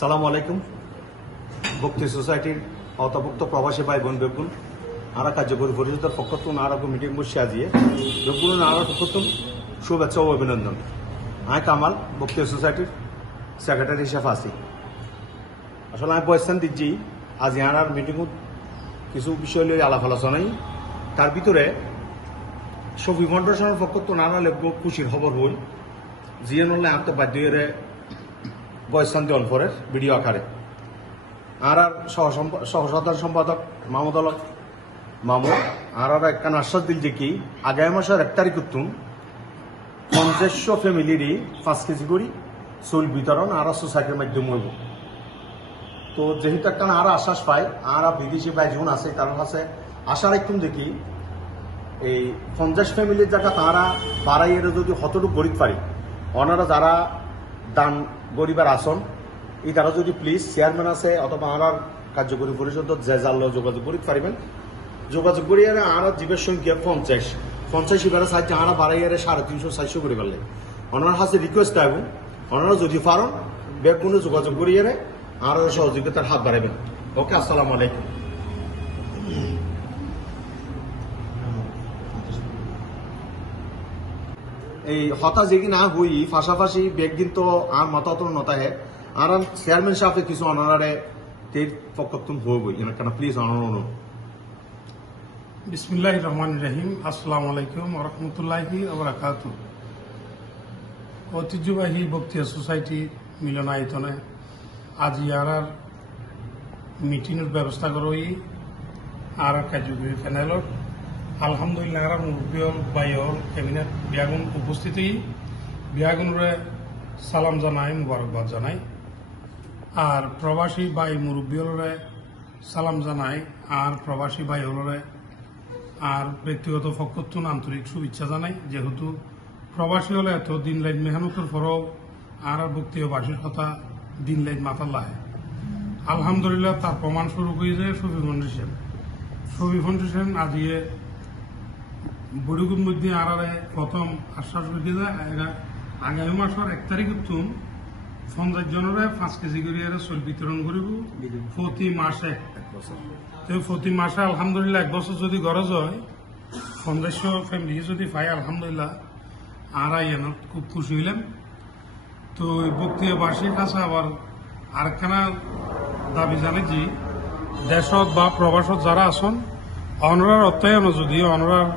সালামু আলাইকুম। ভক্তি সোসাইটির অতভুক্ত প্রবাসী ভাই বোন বেগুন আর কার্যকরী পরিষদের পক্ষতুন আর মিটিং বসে আজিয়ে বেগুন আর পক্ষতুন শুভেচ্ছা ও অভিনন্দন। আমি কামাল ভক্তি সোসাইটির সেক্রেটারি হিসাবে আছি। আসলে আমি বয়সান দিচ্ছি আজ আর মিটিং কিছু বিষয় নিয়ে আলাপ আলোচনাই, তার ভিতরে সবি ফাউন্ডেশনের পক্ষতুন আর খুশির খবর হই যিয়ে নলে আনতে বাধ্য বয়সান জলফরের ভিডিও আকারে আর সহসাধারণ সম্পাদক মাহমুদ আলম মামু আর একখান আশ্বাস দিল যে কি আগামী মাসের 1 তারিখ উত্তুম 50 ফ্যামিলিরই 5 কেজি করে চুল বিতরণ আর সোসাইটির মাধ্যমে হইব। তো যেহেতু একটা আর আশ্বাস পাই আর বিদেশি ভাই যখন আছে তার কাছে আশা রাখতুম দেখি এই 50 ফ্যামিলির জায়গা তারা বাড়াইয়ের যদি কতটুকু গরিব পারি ওনারা যারা দান গরিবের আসন এই তারা যদি প্লিজ চেয়ারম্যান আছে অথবা আর কার্যকরী পরিষদ যে জাল যোগাযোগ করি পারিবেন, যোগাযোগ করি আর জীবের সংখ্যা 50 এবারে সাহায্যে আর বাড়াইয়ারে 350-400 করে পারলে ওনার কাছে রিকোয়েস্ট থাকবো ওনারা যদি পারেন ব্যাগ কোনো যোগাযোগ করিয়ে আর সহযোগিতার হাত বাড়াবেন। ওকে, আসসালামু আলাইকুম। এই হতা যেকি না হই পাশাপাশি ব্যাগ কিন্তু আর মতাত নতাহে আর চেয়ারম্যান সাহেব কিছু অনারে তের পক্ষতুন হই এখানে প্লিজ অনার। বিসমিল্লাহির রহমানির রহিম। আসসালামু আলাইকুম ওয়া রাহমাতুল্লাহি ওয়া বারাকাতুহু। ঐতিহ্যবাহী ভক্তি সোসাইটি মিলনায়তনে আজ আর মিটিংয়ের ব্যবস্থা করই আর কার্যকরী প্যানেলর আলহামদুলিল্লাহ আর মুরব্বিয়ল বাইল ক্যাবিনেট বিয়াগুন উপস্থিতি বিয়াগুনরে সালাম জানাই, মুবারকবাদ জানাই। আর প্রবাসী ভাই মুরব্বিয়লরে সালাম জানাই আর প্রবাসী ভাই হলরে আর ব্যক্তিগত পক্ষতুন আন্তরিক শুভেচ্ছা জানাই। যেহেতু প্রবাসী হলে এত দিন লাইন মেহনতের পরও আর ভক্তিবাসীর কথা দিন লাইন মাথার লাহে আলহামদুলিল্লাহ তার প্রমাণ শুরু করেছে সবি ফাউন্ডেশন আজিয়ে বড়িগুর মধ্যে আর প্রথম আশ্বাস রেখে যায় আগামী মাসের 1 তারিখ উত্তম 50 জনের 5 কেজি করে চুল বিতরণ করব প্রতি মাসে। প্রতি মাসে আলহামদুলিল্লাহ 1 বছর যদি গরজ হয় 50 ফ্যামিলি যদি পাই আলহামদুলিল্লাহ আর খুব খুশি হইলাম। তো বক্তব্যবাসীর কাছে আবার আরেকখানা দাবি জানাইছি দেশত বা প্রবাসত যারা আছেন অনরার অর্থায়ন যদি অনরার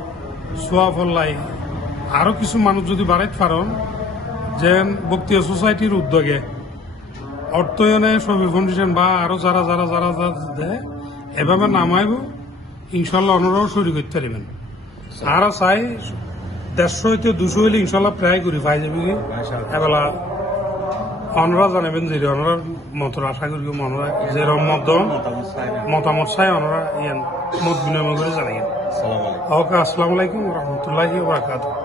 সোয়া ফল্লাই আরো কিছু মানুষ যদি বাড়াইতে পারেন যেন ভক্তি সোসাইটির উদ্যোগে অর্থায়নে সবি ফাউন্ডেশন বা আরো যারা যারা যারা দেয় এভাবে নামাইব ইনশাল্লাহ অনরাও শুরু করতে পারবেন। আর চাই 150 হইতে 200 হইলে ইনশাল্লাহ প্রায় করে পাই যাবে এবেলা অনরা জানাবেন যে অনরার মত আশা করি অনরা যে মতামত চাই অনরা মত বিনিময় করে জানাবেন। ওকে, আসসালামু আলাইকুম রহমতুল্লাহি ওয়া বারাকাতুহু।